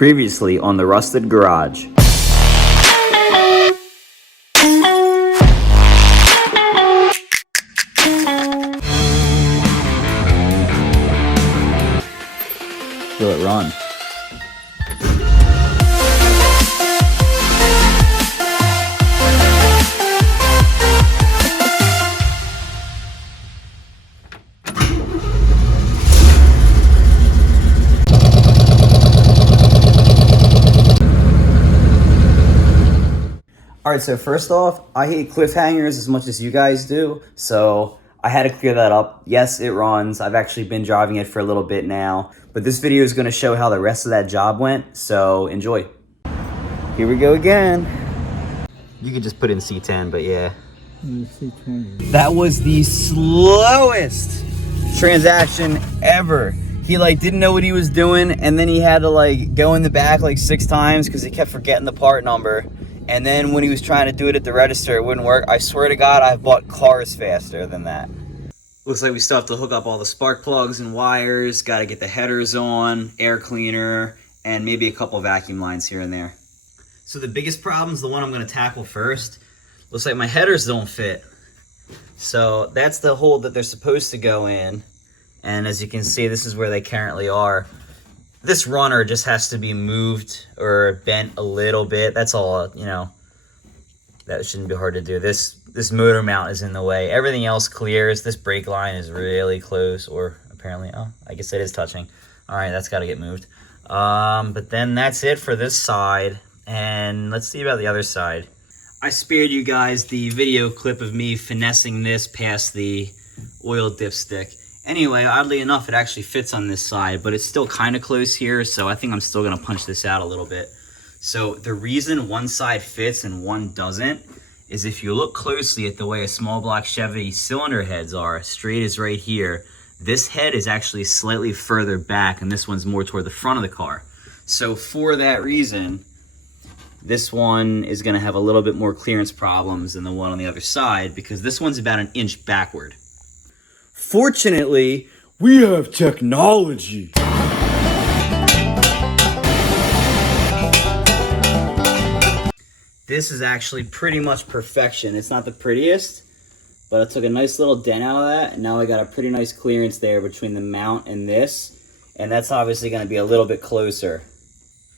Previously on the Rusted Garage. Feel it run. Alright, so first off, I hate cliffhangers as much as you guys do, so I had to clear that up. Yes, it runs. I've actually been driving it for a little bit now, but this video is going to show how the rest of that job went, so enjoy. Here we go again. You could just put in C10, but yeah. C20. That was the slowest transaction ever. He didn't know what he was doing, and then he had to go in the back 6 times because he kept forgetting the part number. And then when he was trying to do it at the register, it wouldn't work. I swear to God, I've bought cars faster than that. Looks like we still have to hook up all the spark plugs and wires. Got to get the headers on, air cleaner, and maybe a couple vacuum lines here and there. So the biggest problem is the one I'm going to tackle first. Looks like my headers don't fit. So that's the hole that they're supposed to go in. And as you can see, this is where they currently are. This runner just has to be moved or bent a little bit. That's all, that shouldn't be hard to do. This motor mount is in the way. Everything else clears. This brake line is really close, or apparently, I guess it is touching. All right, that's got to get moved. But then that's it for this side. And let's see about the other side. I spared you guys the video clip of me finessing this past the oil dipstick. Anyway, oddly enough, it actually fits on this side, but it's still kind of close here, so I think I'm still going to punch this out a little bit. So the reason one side fits and one doesn't is if you look closely at the way a small block Chevy cylinder heads are, straight is right here, this head is actually slightly further back, and this one's more toward the front of the car. So for that reason, this one is going to have a little bit more clearance problems than the one on the other side, because this one's about 1 inch backward. Fortunately, we have technology. This is actually pretty much perfection. It's not the prettiest, but I took a nice little dent out of that, and now I got a pretty nice clearance there between the mount and this, and that's obviously going to be a little bit closer.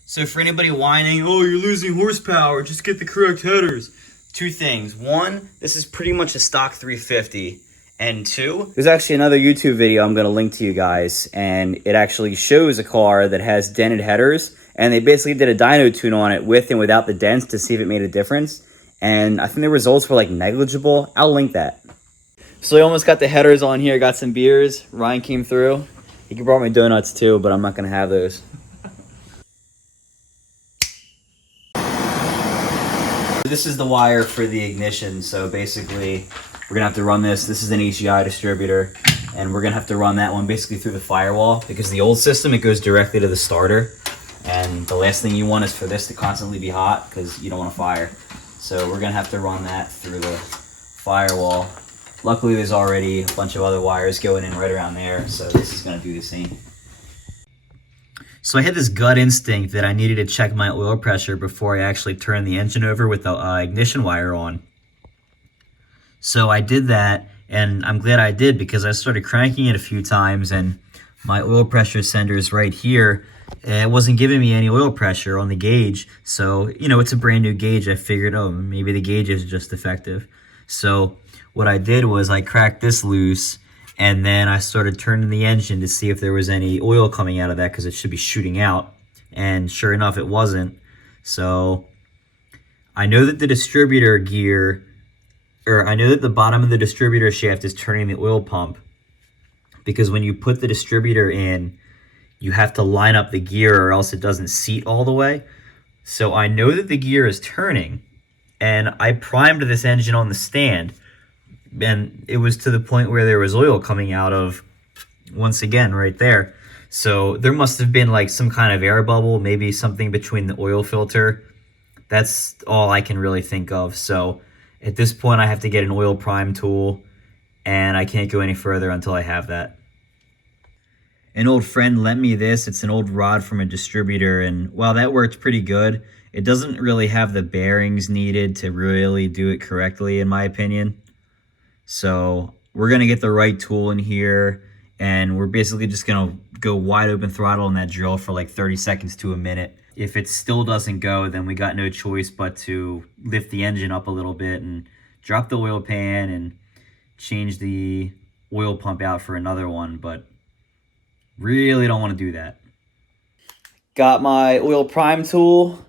So for anybody whining, oh, you're losing horsepower, just get the correct headers. 2 things. 1, this is pretty much a stock 350. And 2, there's actually another YouTube video I'm going to link to you guys, and it actually shows a car that has dented headers, and they basically did a dyno tune on it with and without the dents to see if it made a difference, and I think the results were negligible. I'll link that. So I almost got the headers on here, got some beers. Ryan came through. He brought me donuts too, but I'm not going to have those. This is the wire for the ignition, so basically we're going to have to run this. This is an HEI distributor, and we're going to have to run that one basically through the firewall, because the old system, it goes directly to the starter, and the last thing you want is for this to constantly be hot, because you don't want to fire. So we're going to have to run that through the firewall. Luckily, there's already a bunch of other wires going in right around there, so this is going to do the same. So I had this gut instinct that I needed to check my oil pressure before I actually turned the engine over with the ignition wire on. So I did that, and I'm glad I did, because I started cranking it a few times, and my oil pressure sender is right here. It wasn't giving me any oil pressure on the gauge. So, it's a brand new gauge. I figured, oh, maybe the gauge is just defective. So what I did was I cracked this loose, and then I started turning the engine to see if there was any oil coming out of that, because it should be shooting out. And sure enough, it wasn't. So I know that the distributor gear, or I know that the bottom of the distributor shaft is turning the oil pump, because when you put the distributor in, you have to line up the gear or else it doesn't seat all the way. So I know that the gear is turning, and I primed this engine on the stand, and it was to the point where there was oil coming out of, once again, right there. So there must have been some kind of air bubble, maybe something between the oil filter. That's all I can really think of. So at this point, I have to get an oil prime tool, and I can't go any further until I have that. An old friend lent me this. It's an old rod from a distributor, and while that worked pretty good, it doesn't really have the bearings needed to really do it correctly, in my opinion. So we're going to get the right tool in here, and we're basically just going to go wide open throttle on that drill for like 30 seconds to a minute. If it still doesn't go, then we got no choice but to lift the engine up a little bit and drop the oil pan and change the oil pump out for another one, but really don't want to do that. Got my oil prime tool,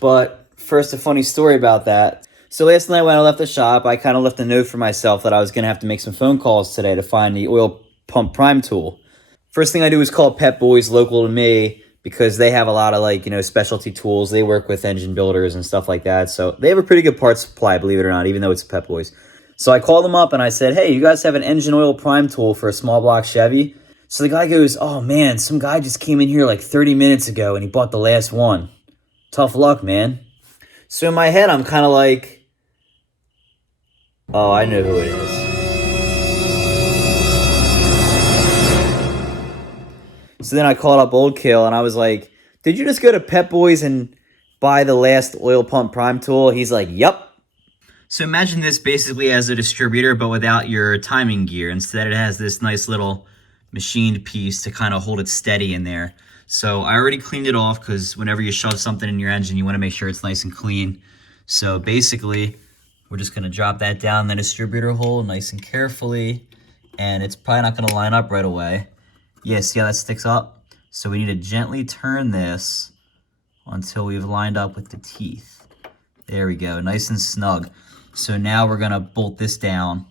but first a funny story about that. So last night when I left the shop, I kind of left a note for myself that I was going to have to make some phone calls today to find the oil pump prime tool. First thing I do is call Pep Boys local to me, because they have a lot of, like, you know, specialty tools. They work with engine builders and stuff like that. So they have a pretty good parts supply, believe it or not, even though it's Pep Boys. So I called them up and I said, hey, you guys have an engine oil prime tool for a small block Chevy? So the guy goes, oh man, some guy just came in here like 30 minutes ago and he bought the last one. Tough luck, man. So in my head, I'm kind of like, oh, I know who it is. So then I called up Oldkill and I was like, did you just go to Pep Boys and buy the last oil pump prime tool? He's like, yep. So imagine this basically as a distributor, but without your timing gear. Instead, it has this nice little machined piece to kind of hold it steady in there. So I already cleaned it off, because whenever you shove something in your engine, you want to make sure it's nice and clean. So basically, we're just going to drop that down the distributor hole nice and carefully. And it's probably not going to line up right away. Yeah, see how that sticks up? So we need to gently turn this until we've lined up with the teeth. There we go, nice and snug. So now we're gonna bolt this down.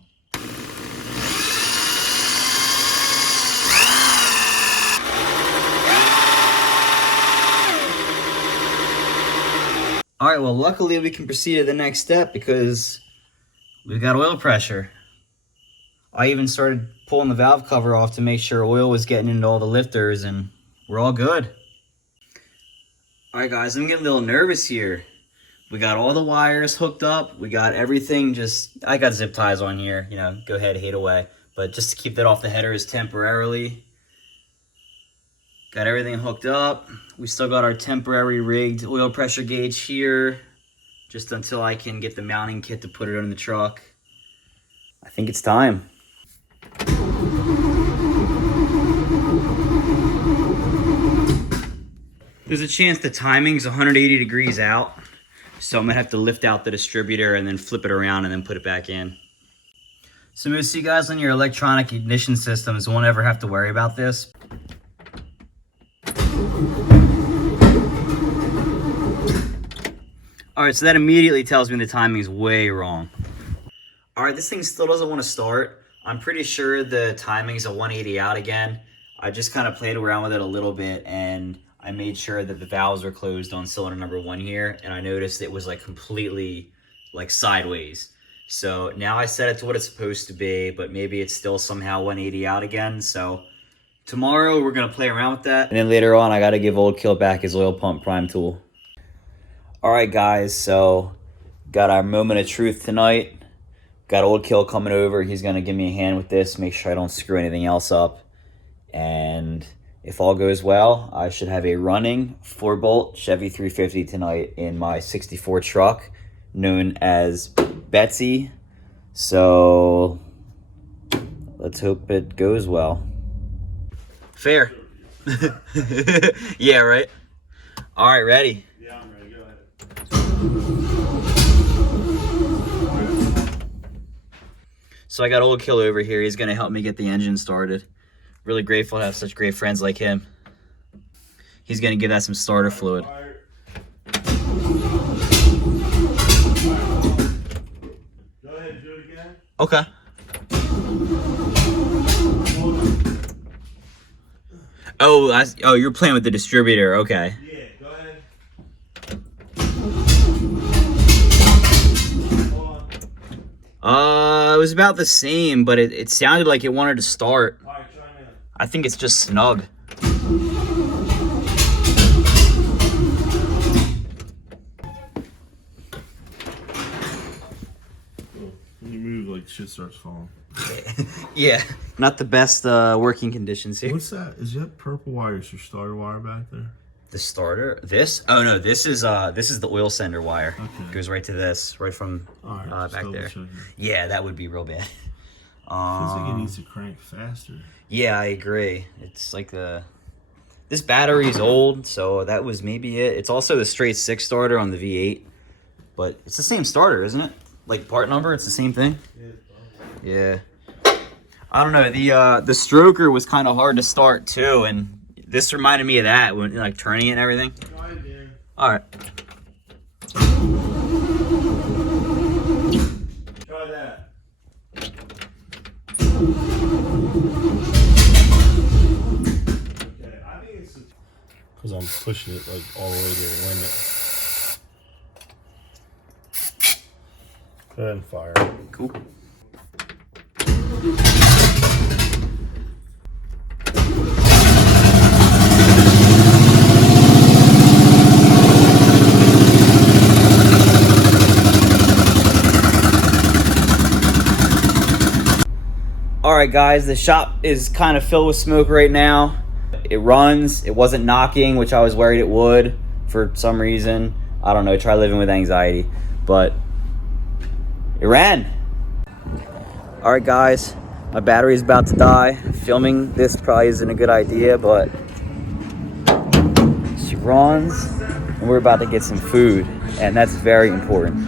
All right, well, luckily we can proceed to the next step because we've got oil pressure. I even started pulling the valve cover off to make sure oil was getting into all the lifters, and we're all good. All right, guys, I'm getting a little nervous here. We got all the wires hooked up. We got everything I got zip ties on here, you know, go ahead, hate away. But just to keep that off the headers temporarily. Got everything hooked up. We still got our temporary rigged oil pressure gauge here, just until I can get the mounting kit to put it on the truck. I think it's time. There's a chance the timing's 180 degrees out, so I'm gonna have to lift out the distributor and then flip it around and then put it back in. So most of you guys on your electronic ignition systems won't ever have to worry about this. Alright, so that immediately tells me the timing's way wrong. Alright, this thing still doesn't want to start. I'm pretty sure the timing's a 180 out again. I just kind of played around with it a little bit, and I made sure that the valves were closed on cylinder number 1 here, and I noticed it was like completely like sideways. So now I set it to what it's supposed to be, but maybe it's still somehow 180 out again. So tomorrow we're gonna play around with that, and then later on I gotta give Oldkill back his oil pump prime tool. Alright guys, so got our moment of truth tonight. Got Oldkill coming over. He's gonna give me a hand with this, make sure I don't screw anything else up. And if all goes well, I should have a running 4-bolt Chevy 350 tonight in my 64 truck, known as Betsy. So let's hope it goes well. Fair. Yeah, right? All right, ready? Yeah, I'm ready. Go ahead. So I got Oldkill over here. He's going to help me get the engine started. Really grateful to have such great friends like him. He's going to give that some starter fluid. Go ahead and do it again. Okay. Oh, you're playing with the distributor. Okay. Yeah, go ahead. It was about the same, but it sounded like it wanted to start. All right, try now. I think it's just snug. You move like shit starts falling. Yeah, not the best working conditions here. What's that? Is that purple wire? Is your starter wire back there? The starter? This? Oh no, this is the oil sender wire. Okay. Goes right to this, right from All right, just back double there. checking. Yeah, that would be real bad. Feels like it needs to crank faster. Yeah, I agree. It's like this battery is old, so that was maybe it. It's also the straight 6 starter on the V8, but it's the same starter, isn't it? Like part number, it's the same thing. Yeah. I don't know. The stroker was kind of hard to start too, and this reminded me of that when like turning it and everything. Try again. All right. Try that. Okay, I think it's because I'm pushing it like all the way to the limit. Go ahead and fire. Cool. Alright guys, the shop is kind of filled with smoke right now. It runs, it wasn't knocking, which I was worried it would for some reason. I don't know, try living with anxiety, but it ran. Alright guys, my battery is about to die. Filming this probably isn't a good idea, but she runs and we're about to get some food, and that's very important.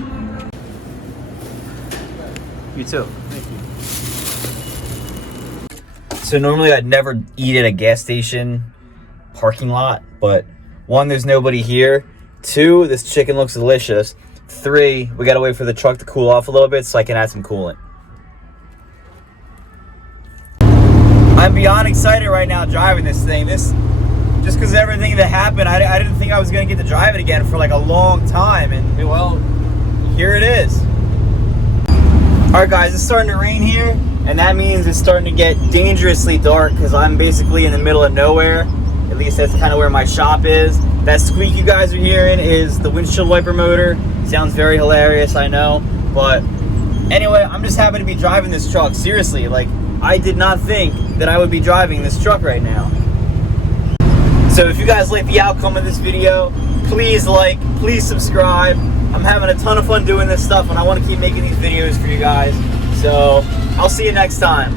You too. So normally I'd never eat at a gas station parking lot, but 1, there's nobody here. 2, this chicken looks delicious. 3, we gotta wait for the truck to cool off a little bit so I can add some coolant. I'm beyond excited right now driving this thing. Just because of everything that happened, I didn't think I was gonna get to drive it again for like a long time, and well, here it is. Alright guys, it's starting to rain here, and that means it's starting to get dangerously dark because I'm basically in the middle of nowhere. At least that's kind of where my shop is. That squeak you guys are hearing is the windshield wiper motor. Sounds very hilarious, I know. But anyway, I'm just happy to be driving this truck. Seriously, like, I did not think that I would be driving this truck right now. So if you guys like the outcome of this video, please like, please subscribe. I'm having a ton of fun doing this stuff, and I want to keep making these videos for you guys. So I'll see you next time.